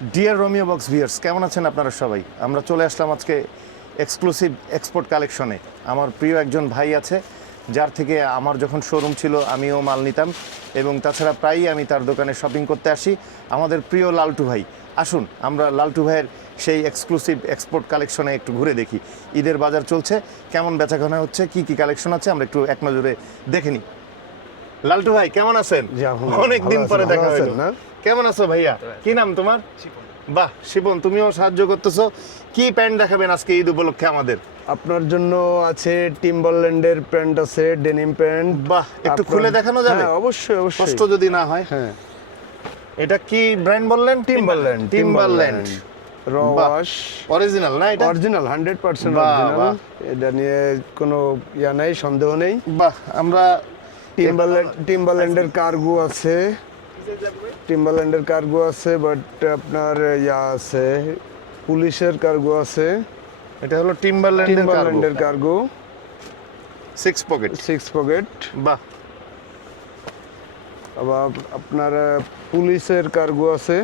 Deer Romeo box viewers, কেমন আছেন আপনারা সবাই? আমরা চলে আসলাম আজকে এক্সক্লুসিভ এক্সপোর্ট কালেকশনে। আমার প্রিয় একজন ভাই আছে, যার থেকে আমার যখন শোরুম ছিল আমিও মাল নিতাম, এবং তাছাড়া প্রায়ই আমি তার দোকানে শপিং করতে আসি। আমাদের প্রিয় লালটু ভাই, আসুন আমরা লালটু ভাইয়ের সেই এক্সক্লুসিভ এক্সপোর্ট কালেকশনে একটু ঘুরে দেখি। ঈদের বাজার চলছে, কেমন বেচাকেনা হচ্ছে, কি কি কালেকশন আছে আমরা একটু এক নজরে দেখে নিই। লালটু ভাই কেমন আছেন? অনেক দিন পরে দেখা হলো না? কেমন আছো ভাইয়া? কি নাম তোমার? বাহ শিবন, তুমিও সাহায্য করতেছো। কি প্যান্ট দেখাবেন আজকে ঈদ উপলক্ষে আমাদের? আপনার জন্য আছে টিম্বারল্যান্ডের প্যান্ট আছে, ডেনিম প্যান্ট। বাহ, একটু খুলে দেখানো যাবে? হ্যাঁ অবশ্যই অবশ্যই, কষ্ট যদি না হয়। হ্যাঁ। এটা কি ব্র্যান্ড বললেন? টিম্বারল্যান্ড। টিম্বারল্যান্ড র ওয়াশ, অরিজিনাল না এটা? অরিজিনাল 100% বাহ, অরিজিনাল। বাহ। এটা নিয়ে কোনো ইয়া নাই, সন্দেহ নেই। বাহ, আমরা টিম্বারল্যান্ডের কার্গো আছে, টিম্বারল্যান্ডের কার্গো আছে, বাট আপনার ইয়া আছে, পুলিশের কার্গো আছে। এটা হলো টিম্বারল্যান্ডের কার্গো 6 পকেট। 6 পকেট। বাহ, আবার আপনার পুলিশের কার্গো আছে।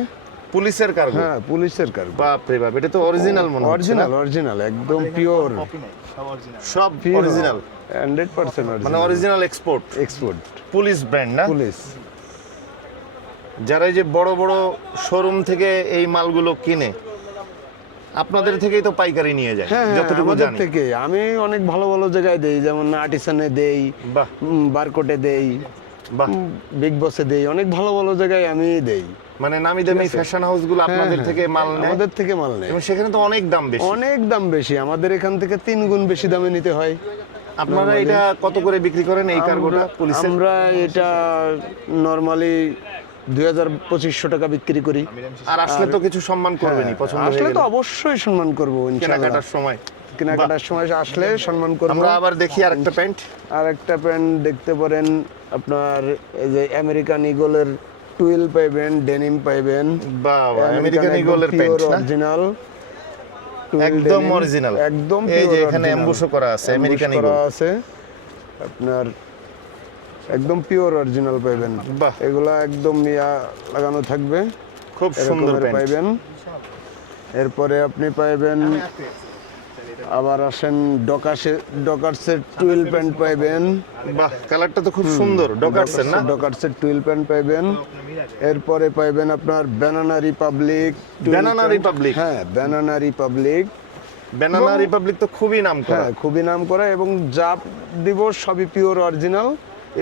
পুলিশের কার্গো? হ্যাঁ পুলিশের কার্গো। বাপ রে বাপ, এটা তো অরিজিনাল মনে হচ্ছে। অরিজিনাল অরিজিনাল একদম পিওর, সব অরিজিনাল 100% অরিজিনাল, মানে original export. Export police brand না? পুলিশ। যারা এই যে বড় বড় শোরুম থেকে এই মালগুলো কিনে, আপনাদের থেকেই তো পাইকারি নিয়ে যায় হ্যাঁ যতটুকু আমাদের জানি। থেকে আমি অনেক ভালো ভালো জায়গায় দেই, যেমন আর্টিসানে দেই, বাহ বারকোটে দেই, বাহ, বিগ বসে দেই, অনেক ভালো ভালো জায়গায় আমি দেই। মানে নামি দামি ফ্যাশন হাউসগুলো আপনাদের থেকে মাল নেয়? আমাদের থেকে মাল নেয়, এবং সেখানে তো অনেক দাম বেশি। অনেক দাম বেশি, আমাদের এখান থেকে 3 গুণ বেশি দামে নিতে হয়। আপনারা এটা কত করে বিক্রি করেন এই কার্গোটা পুলিশের? আমরা এটা নরমালি 2000-2500 টাকা বিক্রি করি। আর আসলে তো কিছু সম্মান করবেনই, পছন্দ হয়ে আসলে গেলে। তো অবশ্যই সম্মান করব ইনশাআল্লাহ, কেনাকাটার সময়। কেনাকাটার সময় আসলে সম্মান করব। আমরা আবার দেখি আরেকটা প্যান্ট। আর একটা প্যান্ট দেখতে পারেন, আপনার এই যে আমেরিকান ইগলের টুইল পাইবেন, ডেনিম পাইবেন। বাহ, আমেরিকান ইগলের প্যান্ট না? অরিজিনাল, একদম অরিজিনাল, একদম এই যে পিওর এখানে এমবুশও করা আছে আমেরিকান ইগল আছে আপনার, একদম পিওর অরিজিনাল পাইবেন। বাহ, এগুলা একদম ইয়া লাগানো থাকবে, খুব সুন্দর এরকমের প্যান্ট পাইবেন। এরপরে আপনি পাইবেন, আবার আসেন ডকার্সের টুইল প্যান্ট পাইবেন। বাহ, কালারটা তো খুব সুন্দর। ডকার্সের না? ডকার্সের টুইল প্যান্ট পাইবেন। এরপরে পাইবেন আপনার ব্যানানা রিপাবলিক। Banana Republic? হ্যাঁ ব্যানানা রিপাবলিক। ব্যানানা রিপাবলিক তো খুবই নাম করা। হ্যাঁ খুবই নাম করা, এবং যা দিব সবই পিওর অরিজিনাল।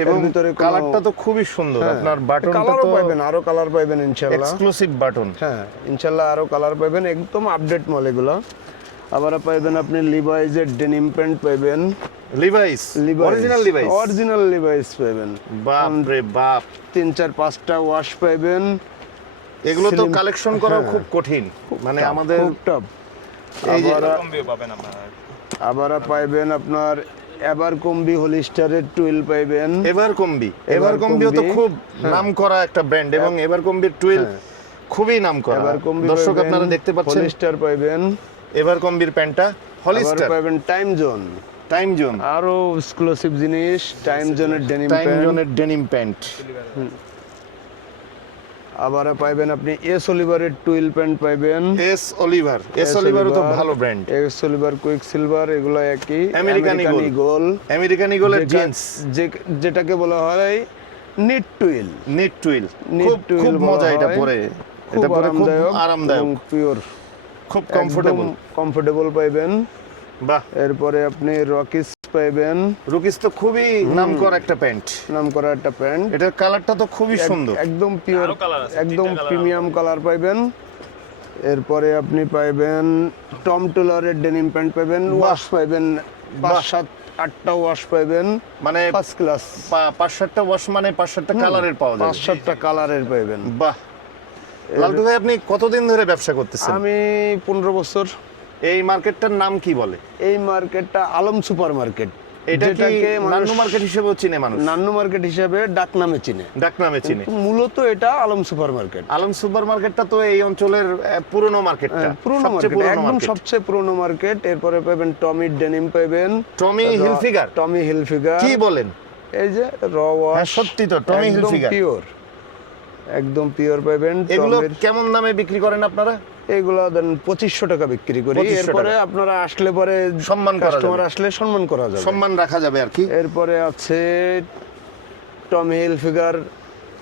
এবং কালারটা তো খুবই সুন্দর। আপনার বাটনটা কালারও তো পাইবেন, আরো কালার পাইবেন ইনশাআল্লাহ, এক্সক্লুসিভ বাটন। হ্যাঁ ইনশাআল্লাহ আরো কালার পাইবেন, একদম আপডেট মাল এগুলো। আবার পাইবেন আপনি লিভাইসের ডেনিম প্যান্ট পাইবেন। Levi's? Original Levi's? Original Levi's পাইবেন। বাপ রে বাপ, 3-4-5টা ওয়াশ পাইবেন। এগুলো তো কালেকশন করা খুব কঠিন, মানে আমাদের খুব টপ। এই যে আবার পাইবেন আপনার এভারকম্বি হলিস্টারের টুইল পাইবেন। এভারকম্বিও তো খুব নাম করা একটা ব্র্যান্ড, এবং এভারকম্বির টুইল খুবই নাম করা। দর্শক আপনারা দেখতে পাচ্ছেন, হলিস্টার পাইবেন। এভারকম্বির প্যান্টটা হলিস্টার পাইবেন। টাইম জোন আরো এক্সক্লুসিভ জিনিস, টাইম জোনের ডেনিম প্যান্ট। আবার পাইবেন আপনি এস অলিভারের টুইল প্যান্ট পাইবেন। এস অলিভারও তো ভালো brand. S Oliver, quick silver, এগুলো একই। আমেরিকান ইগলের জিন্স, যেটাকে বলা হয় নিট টুইল। খুব মজা এটা পরে, এটা পরে খুব আরামদায়ক, পিওর, খুব কমফোর্টেবল পাইবেন। বাহ, এরপরে আপনি রকিস পাইবেন। রকিস তো খুবই নামকরা একটা প্যান্ট, এটার কালারটা তো খুবই সুন্দর, একদম পিওর, একদম প্রিমিয়াম কালার পাইবেন। এরপরে আপনি পাইবেন টম টেলরের ডেনিম প্যান্ট পাইবেন। ওয়াশ পাইবেন 5-7-8টা ওয়াশ পাইবেন, মানে ফার্স্ট ক্লাস। 5-7টা ওয়াশ, মানে 5-7টা কালারের পাওয়া যাবে। 5-7টা কালারের পাইবেন। বাহ, লালটু ভাই আপনি কতদিন ধরে ব্যবসা করতেছেন? আমি 15 বছর। এই মার্কেটটার নাম কি বলে? এই মার্কেটটা আলম সুপার মার্কেট। এটাকে নান্নু মার্কেট হিসেবেও চিনে মানুষ? নান্নু মার্কেট হিসেবে ডাকনামে চিনে। মূলত এটা Alam super market. Alam super মার্কেটটা তো এই অঞ্চলের পুরনো মার্কেটটা, একদম সবচেয়ে পুরনো মার্কেট। এরপরে পাবেন টমি ডেনিম পাবেন। টমি হিলফিগার? কি বলেন? এই যে র ওয়াশ, সত্যি তো টমি হিলফিগার পিওর, একদম পিওর পাবেন। এগুলো টমের কেমন দামে বিক্রি করেন আপনারা? এগুলো দেন 2500 টাকা বিক্রি করি। 2500 এরপরে টাকা। আপনারা আসলে পরে সম্মান করা কাস্টমার যাবে। আসলে সম্মান করা যাবে। সম্মান রাখা যাবে আর কি। এরপরে আছে টমি হিলফিগার,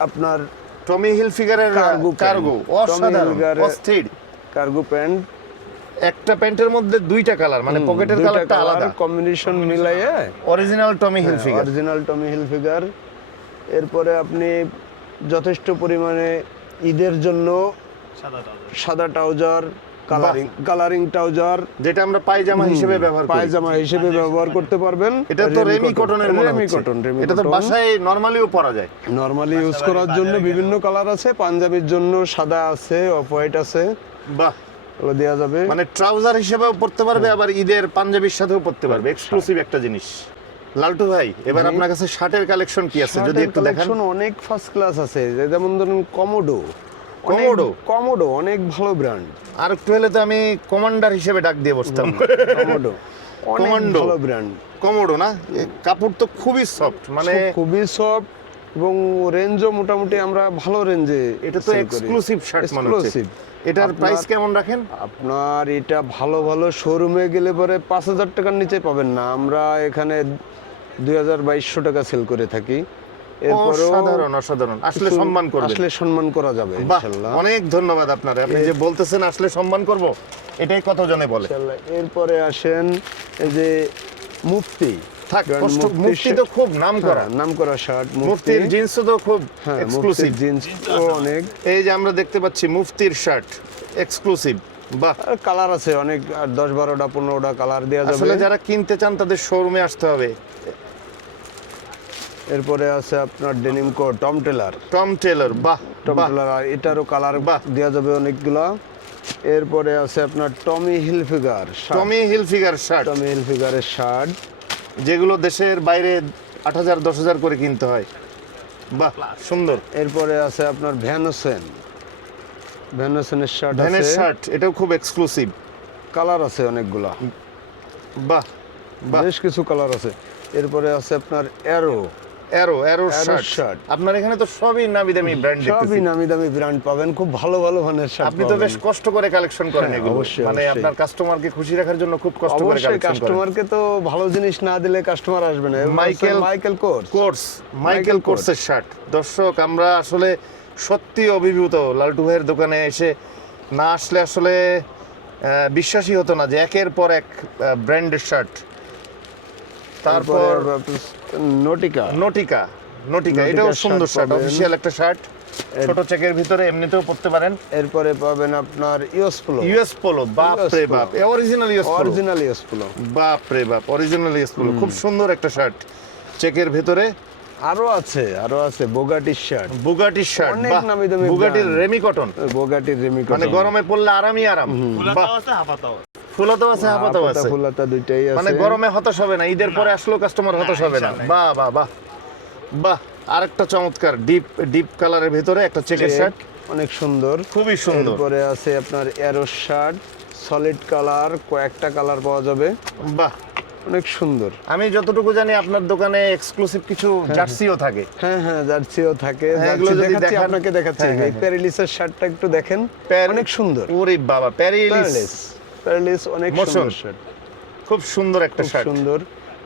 আপনার টমি হিলফিগারের Cargo pant। কার্গো Tommy অসাধারণ, Hilfiger-এর অস্থির। কার্গো প্যান্ট, একটা প্যান্টের মধ্যে দুইটা কালার, মানে পকেটের কালারটা আলাদা। কম্বিনেশন মিলাইয়ে original Tommy Hilfiger. Original Tommy Hilfiger. এরপরে আপনি যথেষ্ট পরিমাণে ঈদের জন্য সাদা ট্রাউজার, কালারিং ট্রাউজার, যেটা আমরা পায়জামা হিসেবে ব্যবহার করি। পায়জামা হিসেবে ব্যবহার করতে পারবেন। এটা তো রেমি কটনের মনে রেমি হচ্ছে। কটন, এটা তো বাসায় নরমালিও পরা যায়। নরমালি ইউজ করার জন্য বিভিন্ন কালার আছে। পাঞ্জাবির জন্য সাদা আছে, অফ হোয়াইট আছে, বাহ, ওগুলো দেওয়া যাবে। মানে ট্রাউজার হিসেবেও পরতে পারবে, আবার ঈদের পাঞ্জাবির সাথেও পরতে পারবে। এক্সক্লুসিভ একটা জিনিস। লালটু ভাই, এবার আপনার কাছে শার্টের কালেকশন কি আছে যদি একটু দেখান? কালেকশন অনেক ফার্স্ট ক্লাস আছে, যেমন ধরুন কমোডো। কমোডো অনেক ভালো ব্র্যান্ড। আর একটু হলে তো আমি কমান্ডার হিসেবে ডাক দিয়ে বসতাম। কমোডো অনেক Commando। ভালো ব্র্যান্ড। কমোডো না, এ কাপড় তো খুবই সফট, মানে খুবই সফট এবং রেঞ্জও মোটামুটি আমরা ভালো রেঞ্জে। এটা তো এক্সক্লুসিভ শার্ট মনে হচ্ছে। এটার প্রাইস কেমন রাখেন? আপনার এটা ভালো ভালো শোরুমে গেলে পরে 5000 টাকার নিচে পাবেন না। আমরা এখানে 2200 টাকা সেল করে থাকি। অসাধারণ, অসাধারণ। আসলে সম্মান করবেন। আসলে সম্মান করা যাবে বাহ, ইনশাআল্লাহ। অনেক ধন্যবাদ আপনার। আপনি যে বলতেছেন আসলে সম্মান করব, এটাই কতজনে বলে। ইনশাআল্লাহ। এরপরে আসেন এই যে মুফতি। থাক কষ্ট, মুফতি তো খুব নাম করা। নাম করা শার্ট। মুফতির জিন্সও তো খুব হ্যাঁ, এক্সক্লুসিভ। জিন্স অনেক। এই যে আমরা দেখতে পাচ্ছি মুফতির শার্ট এক্সক্লুসিভ। বাহ, কালার আছে অনেক, 10-12টা 15টা কালার দেওয়া যাবে। আসলে যারা কিনতে চান তাদের শোরুমে আসতে হবে। এরপরে আছে আপনার denim coat, Tom Tailor. Tom Tailor, বাহ টম বাহ। টেলার, আর এটারও কালার বাহ। দেওয়া যাবে অনেকগুলা। এরপরে আছে আপনার Tommy Hilfiger, Tommy Hilfiger shirt, Tommy হিলফিগারের শার্ট, যেগুলো দেশের বাইরে 8000 10,000 করে কিনতে হয়। বাহ, সুন্দর। এরপরে আছে আপনার ভ্যানোসেন, ভ্যানোসেনের শার্ট ভ্যানের আছে, শার্ট, এটাও খুব এক্সক্লুসিভ। কালার আছে অনেকগুলা, বাহ বাহ। বেশ কিছু কালার আছে। এরপরে আছে আপনার অ্যারো অ্যারো শার্ট। শার্ট। আপনার এখানে তো সবই নামি দামি ব্র্যান্ড দেখতেছি। সবই নামি দামি ব্র্যান্ড পাবেন, খুব ভালো ভালো মানের শার্ট আপনি তো বেশ কষ্ট করে কালেকশন করেন হ্যাঁ, এগুলো। অবশ্যই, মানে অবশ্যই। আপনার কাস্টমারকে খুশি রাখার জন্য খুব কষ্ট করে অবশ্যই। কালেকশন করেন। কাস্টমারকে তো ভালো জিনিস না দিলে কাস্টমার আসবে না। মাইকেল কোর্স, মাইকেল কোর্সের শার্ট। দর্শক, আমরা আসলে সত্যি অভিভূত। লালটু ভাইয়ের দোকানে এসে না আসলে আসলে বিশ্বাসই হতো না যে একের পর এক ব্র্যান্ডের শার্ট। তারপর নোটিকা, নটিকা, নটিকা এটাও শার্ট সুন্দর শার্ট, পাবেন। অফিশিয়াল একটা শার্ট। ছোট চেকের ভিতরে এমনিতেও পরতে পারেন। এরপরে পাবেন আপনার ইউএসপোলো, ইউএস পোলো, বাপ রে বাপ, অরিজিনাল ইউএস পোলো, অরিজিনাল ইউএসপোলো। বাপ রে বাপ, অরিজিনাল ইউএস পোলো। খুব সুন্দর একটা শার্ট, চেকের ভিতরে। আরো আছে বোগাটির শার্ট, বুগাটির শার্ট, অনেক বাহ, নামি দামি বুগাটির brand। রেমি কটন, বোগাটির রেমি মানে কটন। গরমে পড়লে আরামই আরাম। বাহ, ফুলাতেও আছে, হাফাতেও আছে, ফুলাতা দুইটাই আছে। মানে গরমে হতাশ হবে না, ঈদের পরে আসলেও কাস্টমার হতাশ হবে না। বাহ বাহ বাহ বাহ। আরেকটা চমৎকার ডিপ কালারের ভিতরে একটা চেকের শার্ট, অনেক সুন্দর, খুবই সুন্দর। এরপরে আছে আপনার অ্যারো শার্ট, সলিড কালার, কয়েকটা কালার পাওয়া যাবে, বাহ, অনেক সুন্দর। আমি যতটুকু জানি আপনার দোকানে এক্সক্লুসিভ কিছু জার্সিও থাকে। হ্যাঁ হ্যাঁ, জার্সিও থাকে। হ্যাঁ, এগুলো জার্সি যদি দেখাচ্ছি, দেখান। আপনাকে দেখাচ্ছি। হ্যাঁ, হ্যাঁ, এই প্যারিলিসের শার্টটা একটু দেখেন, অনেক সুন্দর। ওরে বাবা, প্যারিলিস, প্যারিলিস অনেক Motion। সুন্দর শার্ট, খুব সুন্দর একটা খুব শার্ট, সুন্দর।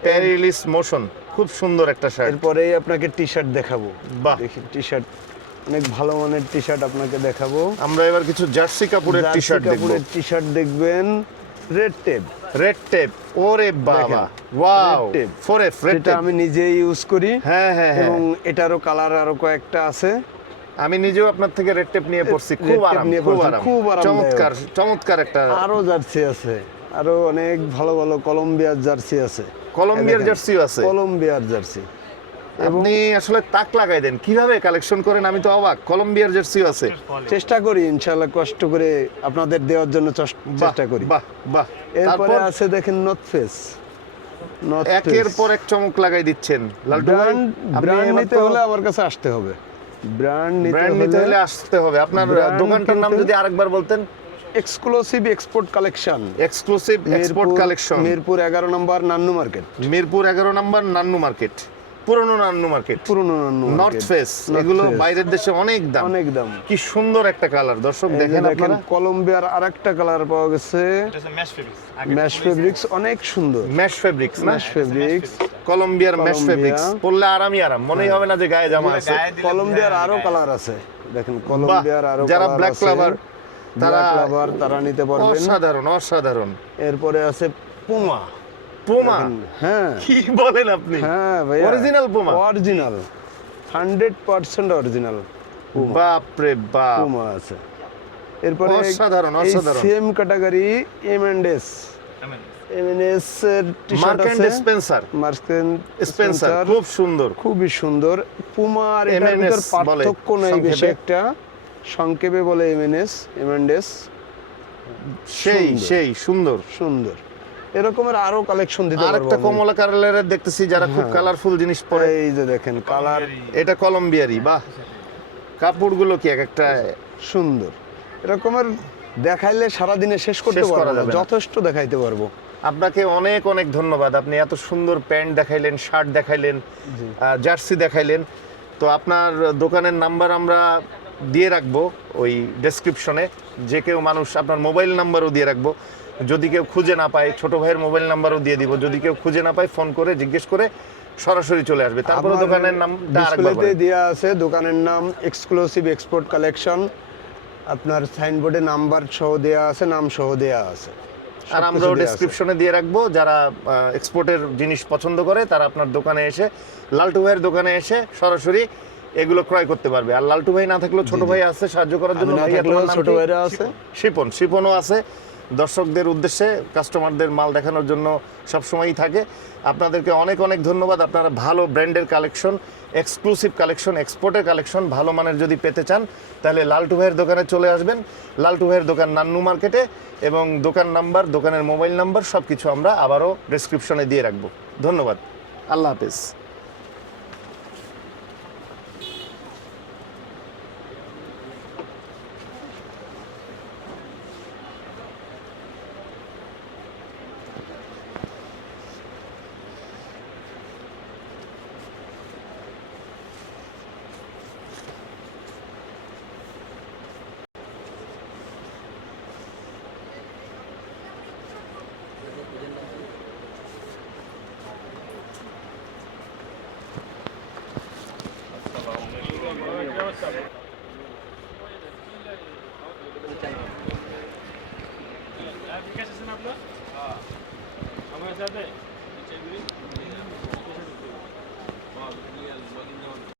প্যারিলিস মোশন, খুব সুন্দর একটা শার্ট। এরপরেই আপনাকে টি শার্ট দেখাবো। বাহ। দেখি টি শার্ট, অনেক ভালো মানের টি শার্ট আপনাকে দেখাবো। আমরা এবার কিছু জার্সি কাপড়ের টি জার্সি শার্ট দেখব। কাপড়ের টি শার্ট দেখবেন, রেড টেপ, রেড টেপ, ওরে বাবা, ওয়াও, Red tape। ফোরেফ রেড এটা টেপ। আমি নিজেই ইউজ করি। হ্যাঁ হ্যাঁ হ্যাঁ, এবং এটারও কালার আরো কয়েকটা আছে। আমি নিজেও আপনার থেকে রেড টেপ নিয়ে পড়ছি, খুব tape আরাম, নিয়ে খুব পড়ছি, আরাম, খুব আরামদায়ক। চমৎকার চমৎকার একটা। আরো জার্সি আছে, আরো অনেক ভালো ভালো কলম্বিয়ার জার্সি আছে। কলম্বিয়ার দেখেন, জার্সিও আছে। কলম্বিয়ার জার্সি। আপনি আসলে তাক লাগাই দেন, কিভাবে কালেকশন করেন, আমি তো অবাক। কলম্বিয়ার জার্সিও আছে। চেষ্টা করি ইনশাআল্লাহ, কষ্ট করে আপনাদের দেওয়ার জন্য চেষ্টা করি। বাহ বাহ। এরপরে তারপর আছে দেখেন নর্থ ফেস, একের পর এক চমক লাগাই দিচ্ছেন লালটু ভাই। ব্র্যান্ড নিতে হলে আমার কাছে আসতে হবে। ব্র্যান্ড ব্র্যান্ড নিতে হলে আসতে হবে। আপনার brand দোকানটার নাম কিনতে- যদি আরেকবার বলতেন। Exclusive export collection, exclusive export collection, Mirpur 11 নম্বর নান্নু মার্কেট। মিরপুর 11 নম্বর নান্নু মার্কেট। পুরনো নান্নু মার্কেট, পুরনো Nannu north market. Face, North এগুলো Face। বাইরের দেশে অনেক দাম। অনেক দাম। কি সুন্দর একটা কালার দর্শক এই যে দেখেন দেখেন আপনারা, কলম্বিয়ার আরেকটা কালার পাওয়া গেছে, ম্যাশ ফেব্রিক্স, অনেক সুন্দর। ম্যাশ ফেব্রিক্স না, ম্যাশ ফেব্রিক্স, কলম্বিয়ার ম্যাশ কলম্বিয়া। ফেব্রিক্স, পরলে আরামই আরাম, মনেই হবে না যে গায়ে জামা আছে। কলম্বিয়ার আরো কালার আছে, দেখেন কলম্বিয়ার আরো যারা কালার ব্ল্যাক আছে। লাভার ব্ল্যাক লাভার তারা নিতে পারবেন। অসাধারণ অসাধারণ। এরপরে আছে পুমা। পুমা, হ্যাঁ কি বলেন আপনি? হ্যাঁ ভাই, অরিজিনাল পুমা, অরিজিনাল 100% অরিজিনাল বাপ রে বাপ, পুমা আছে। এরপরে অসাধারণ, এই অসাধারণ। সেম ক্যাটাগরি এমএনডেস, এমএনএস এর টি-শার্ট মার্ক এন্ড আছে, স্পেন্সার, মার্কেন স্পেন্সার খুব সুন্দর। খুবই সুন্দর। পুমা আর এটার M&S ভিতর বলে পার্থক্য নাই বেশি সংক্ষেপে। একটা, সংক্ষেপে বলে এমএনডেস। সেই সুন্দর। সেই সুন্দর। সুন্দর। এরকমের আরো কালেকশন দিতে আর পারবো একটা আমি। কমলা কালারের দেখতেছি যারা খুব কালারফুল জিনিস পরে, এই যে দেখেন কালার এটা কলম্বিয়ারি। বাহ, কাপড়গুলো কি এক একটা সুন্দর। এরকমের দেখাইলে সারা দিনে শেষ করতে শেষ করা পারবো না, যাবে না। যথেষ্ট দেখাইতে পারবো। আপনাকে অনেক অনেক ধন্যবাদ। আপনি এত সুন্দর প্যান্ট দেখাইলেন, শার্ট দেখাইলেন, জার্সি দেখাইলেন। তো আপনার দোকানের নাম্বার আমরা দিয়ে রাখবো ওই ডেসক্রিপশনে, যে কেউ মানুষ আপনার মোবাইল নাম্বারও দিয়ে রাখবো, যদি কেউ খুঁজে না পায় ছোট ভাইয়ের মোবাইল নাম্বারও দিয়ে দিব, যদি কেউ খুঁজে না পায় ফোন করে জিজ্ঞেস করে সরাসরি চলে আসবে। তারপরে আমার দোকানের নামটা আরেকবার ডিসপ্লেতে বলেন। দেয়া আছে দোকানের নাম এক্সক্লুসিভ এক্সপোর্ট কালেকশন। আপনার সাইনবোর্ডে নাম্বার সহ দেয়া আছে, নাম সহ দেয়া আছে। আর সবকিছু আমরাও দেয়া আছে। ডেসক্রিপশনে দিয়ে রাখবো, যারা এক্সপোর্টের জিনিস পছন্দ করে তারা আপনার দোকানে এসে, লালটু ভাইয়ের দোকানে এসে সরাসরি এগুলো ক্রয় করতে পারবে। আর লালটু ভাই না থাকলেও ছোট ভাই আছে সাহায্য করার জন্য। আমি না ভাইয়া, থাকলেও তোমার নাম ছোট কি? ভাইরা আছে। শিপনও আছে, দর্শকদের উদ্দেশ্যে কাস্টমারদের মাল দেখানোর জন্য সবসময়ই থাকে। আপনাদেরকে অনেক অনেক ধন্যবাদ। আপনারা ভালো ব্র্যান্ডের কালেকশন, এক্সক্লুসিভ কালেকশন, এক্সপোর্টের কালেকশন ভালো মানের যদি পেতে চান তাহলে লালটু ভাইয়ের দোকানে চলে আসবেন। লালটু ভাইয়ের দোকান নান্নু মার্কেটে, এবং দোকান নাম্বার, দোকানের মোবাইল নাম্বার সব কিছু আমরা আবারও ডেসক্রিপশনে দিয়ে রাখবো। ধন্যবাদ, আল্লাহ হাফেজ।